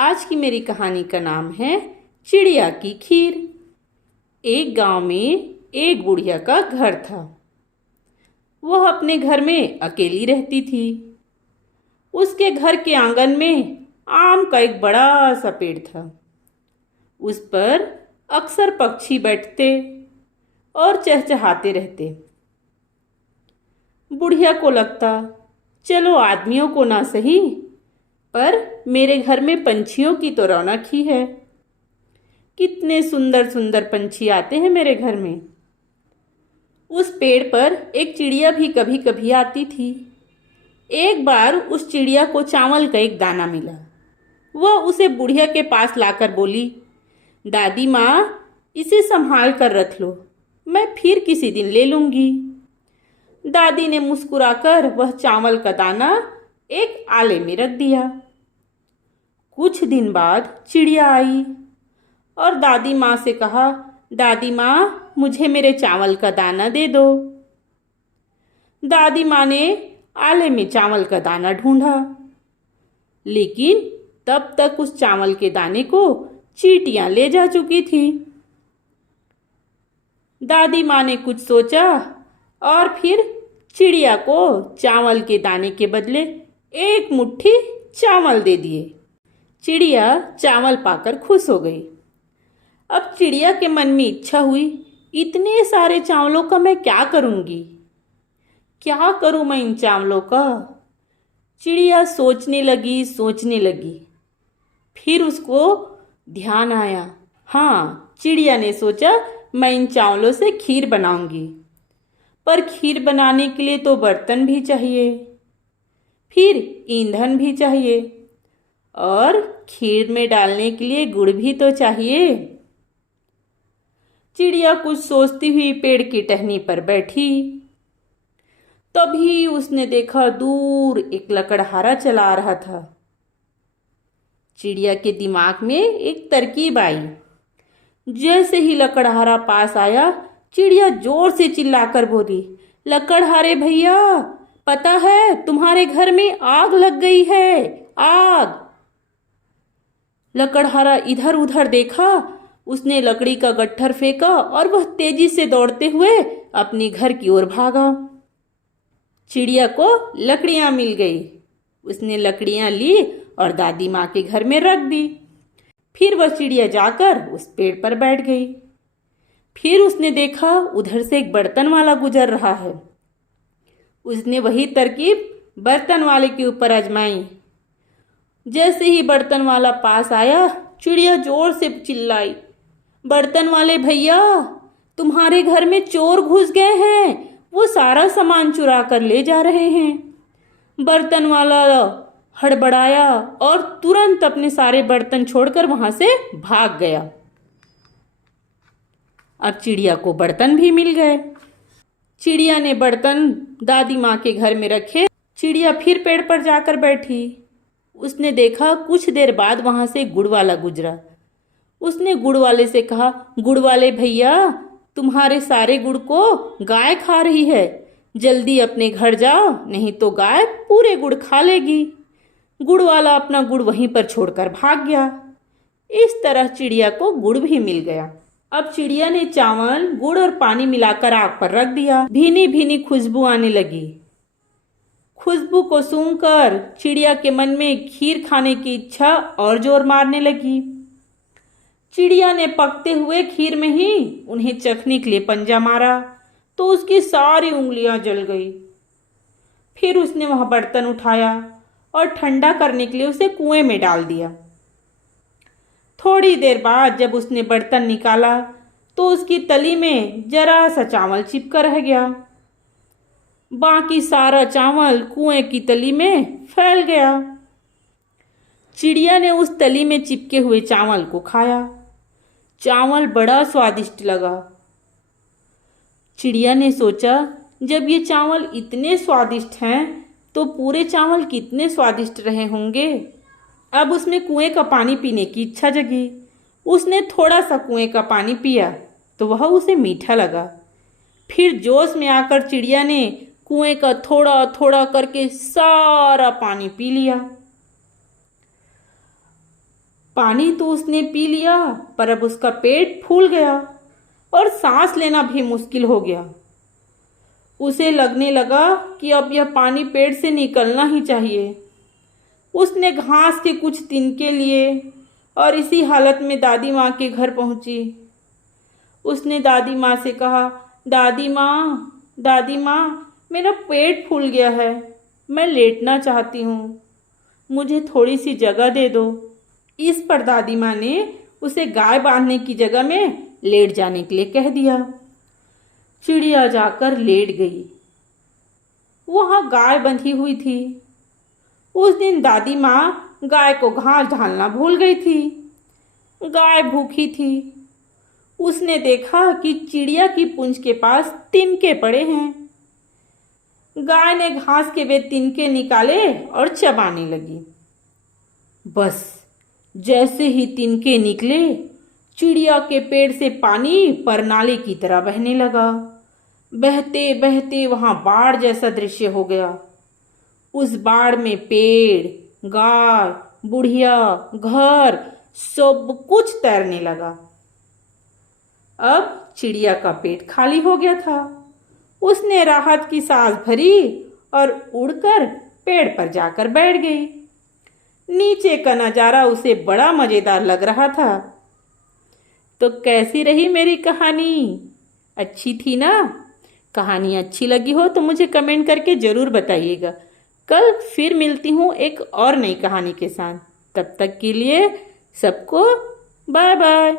आज की मेरी कहानी का नाम है चिड़िया की खीर। एक गांव में एक बुढ़िया का घर था। वह अपने घर में अकेली रहती थी। उसके घर के आंगन में आम का एक बड़ा सा पेड़ था। उस पर अक्सर पक्षी बैठते और चहचहाते रहते। बुढ़िया को लगता, चलो आदमियों को ना सही, पर मेरे घर में पंछियों की तो रौनक ही है। कितने सुंदर सुंदर पंछी आते हैं मेरे घर में। उस पेड़ पर एक चिड़िया भी कभी कभी आती थी। एक बार उस चिड़िया को चावल का एक दाना मिला। वह उसे बुढ़िया के पास लाकर बोली, दादी माँ, इसे संभाल कर रख लो, मैं फिर किसी दिन ले लूंगी। दादी ने मुस्कुराकर वह चावल का दाना एक आले में रख दिया। कुछ दिन बाद चिड़िया आई और दादी माँ से कहा, दादी माँ, मुझे मेरे चावल का दाना दे दो। दादी माँ ने आले में चावल का दाना ढूंढा, लेकिन तब तक उस चावल के दाने को चींटियां ले जा चुकी थी। दादी माँ ने कुछ सोचा और फिर चिड़िया को चावल के दाने के बदले एक मुट्ठी चावल दे दिए। चिड़िया चावल पाकर खुश हो गई। अब चिड़िया के मन में इच्छा हुई, इतने सारे चावलों का मैं क्या करूंगी, क्या करूं मैं इन चावलों का। चिड़िया सोचने लगी। फिर उसको ध्यान आया, हाँ, चिड़िया ने सोचा मैं इन चावलों से खीर बनाऊंगी, पर खीर बनाने के लिए तो बर्तन भी चाहिए, फिर ईंधन भी चाहिए और खीर में डालने के लिए गुड़ भी तो चाहिए। चिड़िया कुछ सोचती हुई पेड़ की टहनी पर बैठी। तभी उसने देखा दूर एक लकड़हारा चला आ रहा था। चिड़िया के दिमाग में एक तरकीब आई। जैसे ही लकड़हारा पास आया, चिड़िया जोर से चिल्लाकर बोली, लकड़हारे भैया, पता है तुम्हारे घर में आग लग गई है, आग। लकड़हारा इधर उधर देखा, उसने लकड़ी का गट्ठर फेंका और वह तेजी से दौड़ते हुए अपने घर की ओर भागा। चिड़िया को लकड़ियां मिल गई। उसने लकड़ियां ली और दादी माँ के घर में रख दी। फिर वह चिड़िया जाकर उस पेड़ पर बैठ गई। फिर उसने देखा उधर से एक बर्तन वाला गुजर रहा है। उसने वही तरकीब बर्तन वाले के ऊपर आजमाई। जैसे ही बर्तन वाला पास आया, चिड़िया जोर से चिल्लाई, बर्तन वाले भैया, तुम्हारे घर में चोर घुस गए हैं, वो सारा सामान चुरा कर ले जा रहे हैं। बर्तन वाला हड़बड़ाया और तुरंत अपने सारे बर्तन छोड़कर वहां से भाग गया। अब चिड़िया को बर्तन भी मिल गए। चिड़िया ने बर्तन दादी माँ के घर में रखे। चिड़िया फिर पेड़ पर जाकर बैठी। उसने देखा कुछ देर बाद वहां से गुड़ वाला गुजरा। उसने गुड़ वाले से कहा, गुड़ वाले भैया, तुम्हारे सारे गुड़ को गाय खा रही है, जल्दी अपने घर जाओ, नहीं तो गाय पूरे गुड़ खा लेगी। गुड़ वाला अपना गुड़ वहीं पर छोड़कर भाग गया। इस तरह चिड़िया को गुड़ भी मिल गया। अब चिड़िया ने चावल, गुड़ और पानी मिलाकर आग पर रख दिया। भीनी भीनी खुशबू आने लगी। खुशबू को सूंघकर चिड़िया के मन में खीर खाने की इच्छा और जोर मारने लगी। चिड़िया ने पकते हुए खीर में ही उन्हें चखने के लिए पंजा मारा तो उसकी सारी उंगलियां जल गई। फिर उसने वह बर्तन उठाया और ठंडा करने के लिए उसे कुएं में डाल दिया। थोड़ी देर बाद जब उसने बर्तन निकाला तो उसकी तली में जरा सा चावल चिपका रह गया। बाकी सारा चावल कुएं की तली में फैल गया। चिड़िया ने उस तली में चिपके हुए चावल को खाया। चावल बड़ा स्वादिष्ट लगा। चिड़िया ने सोचा, जब ये चावल इतने स्वादिष्ट हैं तो पूरे चावल कितने स्वादिष्ट रहे होंगे। अब उसमें कुएं का पानी पीने की इच्छा जगी। उसने थोड़ा सा कुएं का पानी पिया तो वह उसे मीठा लगा। फिर जोश में आकर चिड़िया ने कुएं का थोड़ा थोड़ा करके सारा पानी पी लिया। पानी तो उसने पी लिया, पर अब उसका पेट फूल गया और सांस लेना भी मुश्किल हो गया। उसे लगने लगा कि अब यह पानी पेट से निकलना ही चाहिए। उसने घास के कुछ तिनके लिए और इसी हालत में दादी माँ के घर पहुंची। उसने दादी माँ से कहा, दादी माँ, मेरा पेट फूल गया है, मैं लेटना चाहती हूँ, मुझे थोड़ी सी जगह दे दो। इस पर दादी माँ ने उसे गाय बांधने की जगह में लेट जाने के लिए कह दिया। चिड़िया जाकर लेट गई। वहाँ गाय बंधी हुई थी। उस दिन दादी माँ गाय को घास डालना भूल गई थी। गाय भूखी थी। उसने देखा कि चिड़िया की पूंछ के पास तिनके पड़े हैं। गाय ने घास के वे तिनके निकाले और चबाने लगी। बस जैसे ही तिनके निकले, चिड़िया के पेट से पानी परनाले की तरह बहने लगा। बहते बहते वहां बाढ़ जैसा दृश्य हो गया। उस बाढ़ में पेड़, गाय, बुढ़िया, घर सब कुछ तैरने लगा। अब चिड़िया का पेट खाली हो गया था। उसने राहत की सांस भरी और उड़कर पेड़ पर जाकर बैठ गई। नीचे का नजारा उसे बड़ा मजेदार लग रहा था। तो कैसी रही मेरी कहानी? अच्छी थी ना? कहानी अच्छी लगी हो तो मुझे कमेंट करके ज़रूर बताइएगा। कल फिर मिलती हूँ एक और नई कहानी के साथ। तब तक के लिए सबको बाय बाय।